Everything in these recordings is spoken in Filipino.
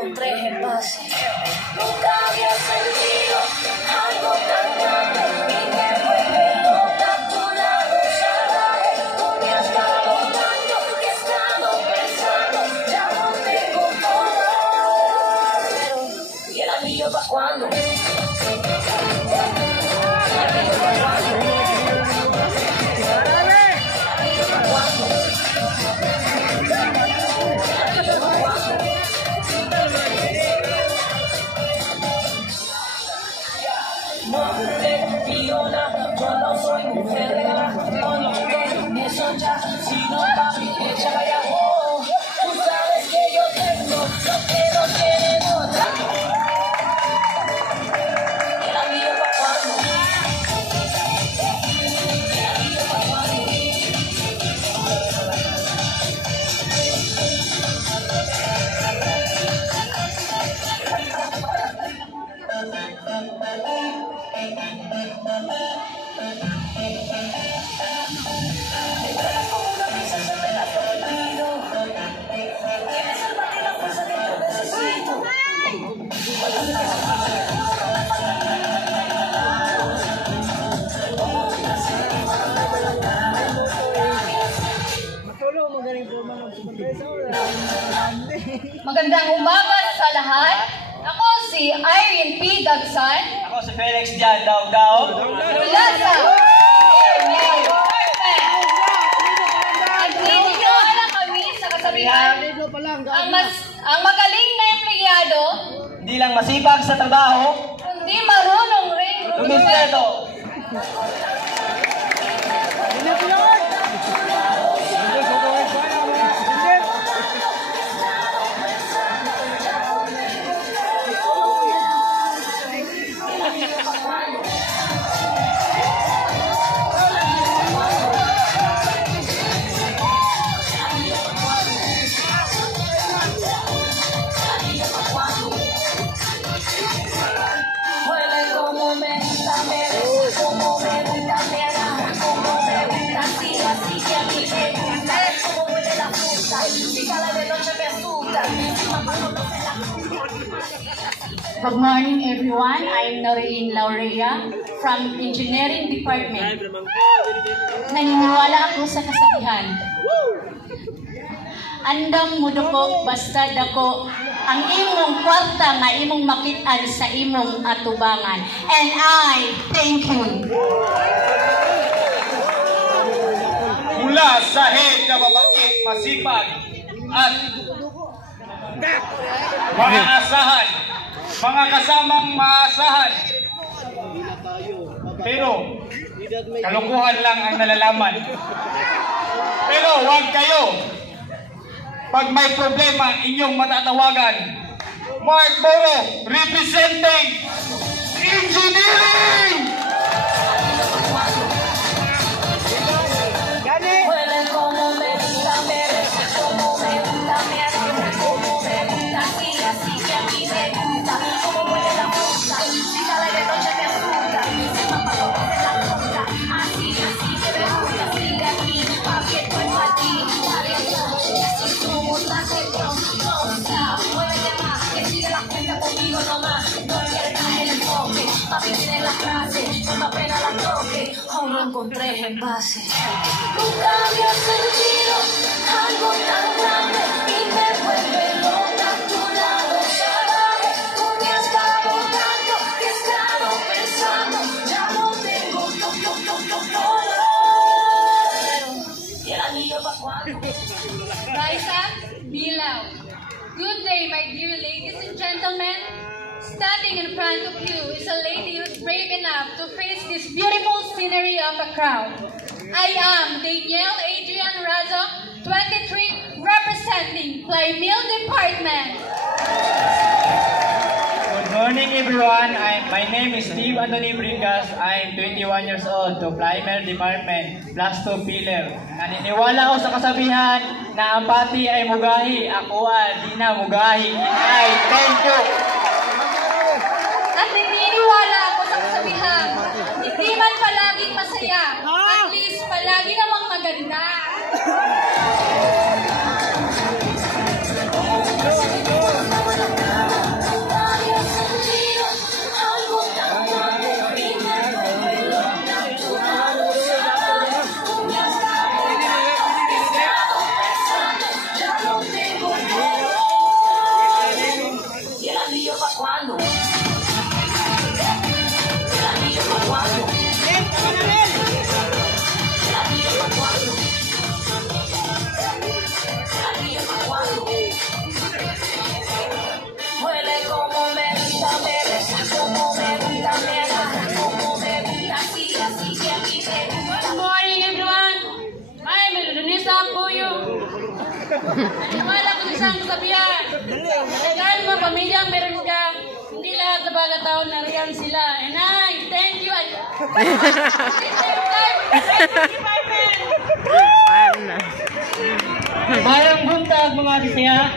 encontré en base. Nunca había sentido algo tan grande y me vuelve loca tu lado salvaje. Tú me has dado tanto que he estado pensando, ya no tengo todo. ¿Y el anillo pa' cuándo? Yo no soy mujer regala, no, eso ya, si no papi, échale allá, tú sabes que yo tengo lo que no tienen otra. El anillo pa' cuando, el anillo pa' cuando. Magandang umaga sa lahat. Ako si Irene P. Dagsan. Ako si Felix Jan Daw. Mula sa Nagtitiwala kami sa kasabihan. Ang magaling na empleyado, Hindi lang masipag sa trabaho, kundi marunong rin lumispeto. Good morning, everyone. I'm Noreen Laurea from Engineering Department. Naniniwala ako sa kasabihan. Andam mo dako, basta dako, ang imong kwarta nga imong makitaan sa imong atubangan. And I thank you. Mula sa head na mabait, masipag, at mga asahan, mga kasamang maasahan. Pero, kalukuhan lang ang nalalaman. Pero huwag kayo. Pag may problema, inyong matatawagan. Mark Moro, representing Engineering! Aún no encontré en base. Nunca había sentido algo tan grande y me vuelve loca tu lado salvaje. Tú me has dado tanto que he estado pensando, ya no tengo todo. ¿Y el anillo pa' cuándo? Raisa Bilao. Good day, my dear ladies and gentlemen. Standing in front of you is a lady who's brave enough to face this beautiful scenery of a crowd. I am Danielle Adrian Razo, 23, representing Plymill Department. Good morning everyone. My name is Steve Anthony Bringas. I'm 21 years old to Plymill Department, plus 2 pillar. Naniniwala ako sa kasabihan na ang pati ay mugahi. Ako di na mugahi. I thank you. At naniniwala ako sa kasabihan, hindi man palaging masaya, at least palagi namang maganda. Wala ko isang kasabihan. Kahit mga pamilyang meron ka, hindi lahat na bagataon na riyan sila. And I thank you. Mayang buntag mga Bisaya.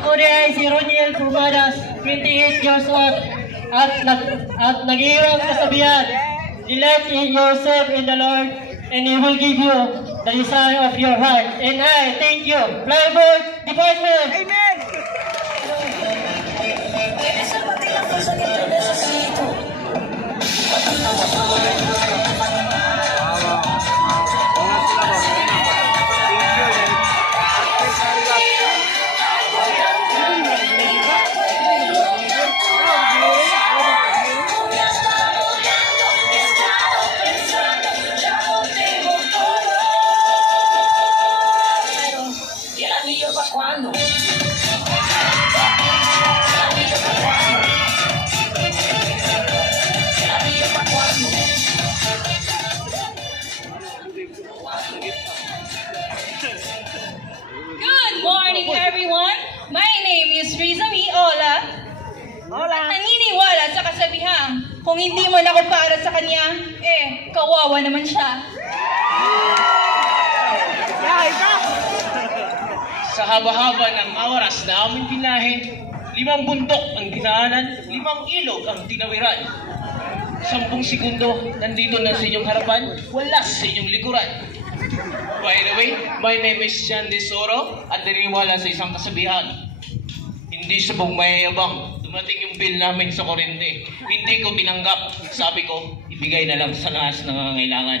Ako rin ay si Roniel Pumadas, 28 years old, at nag-iwang kasabihan. Delight in yourself in the Lord, and He will give you the desire of your heart. And I thank you, Flyboard Department. Amen! Eres el patín la fuerza que te necesito. ¿Cuándo? Good morning, everyone. My name is Rizami Ola. Hola! Naniniwala sa kasabihang, kung hindi mo na ako para sa kanya, kawawa naman siya. Yahay ka! Sa haba-haba ng oras na aming binahe, 5 bundok ang dinaanan, 5 ilog ang tinawiran. 10 segundo, nandito na sa inyong harapan, wala sa inyong likuran. By the way, my name is Sean De Soro at naniniwala sa isang kasabihan. Hindi sabog mayayabang, dumating yung bill namin sa kuryente. Hindi ko tinanggap, sabi ko, ibigay na lang sa lahat ng nangangailangan.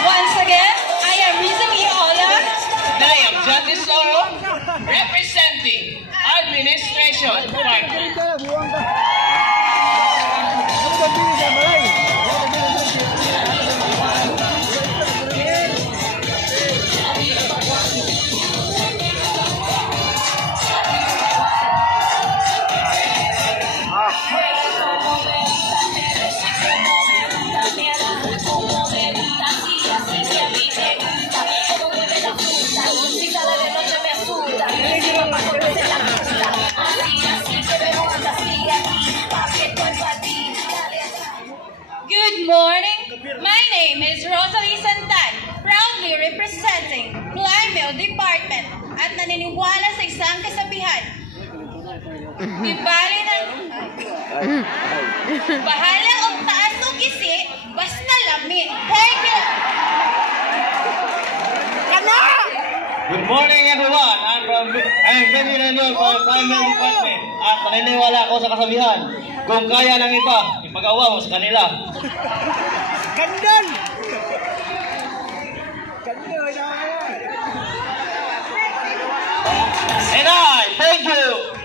Once again, I am Rizami Ola. And I am John De Soro, representing Administration Department. Buwang ka! Ano ba bili sa balay? Good morning. My name is Rosalie Santan, proudly representing Climate Department at naniniwala sa isang kasabihan. Ibali ng bahala ang taas o gisi, basta lami. Thank you. Good morning everyone! I'm Benny Reniol from Climate Department at naniniwala ako sa kasabihan. Kung kaya ng iba, ipagawa mo sa kanila. Gandal! Gandal! And I thank you!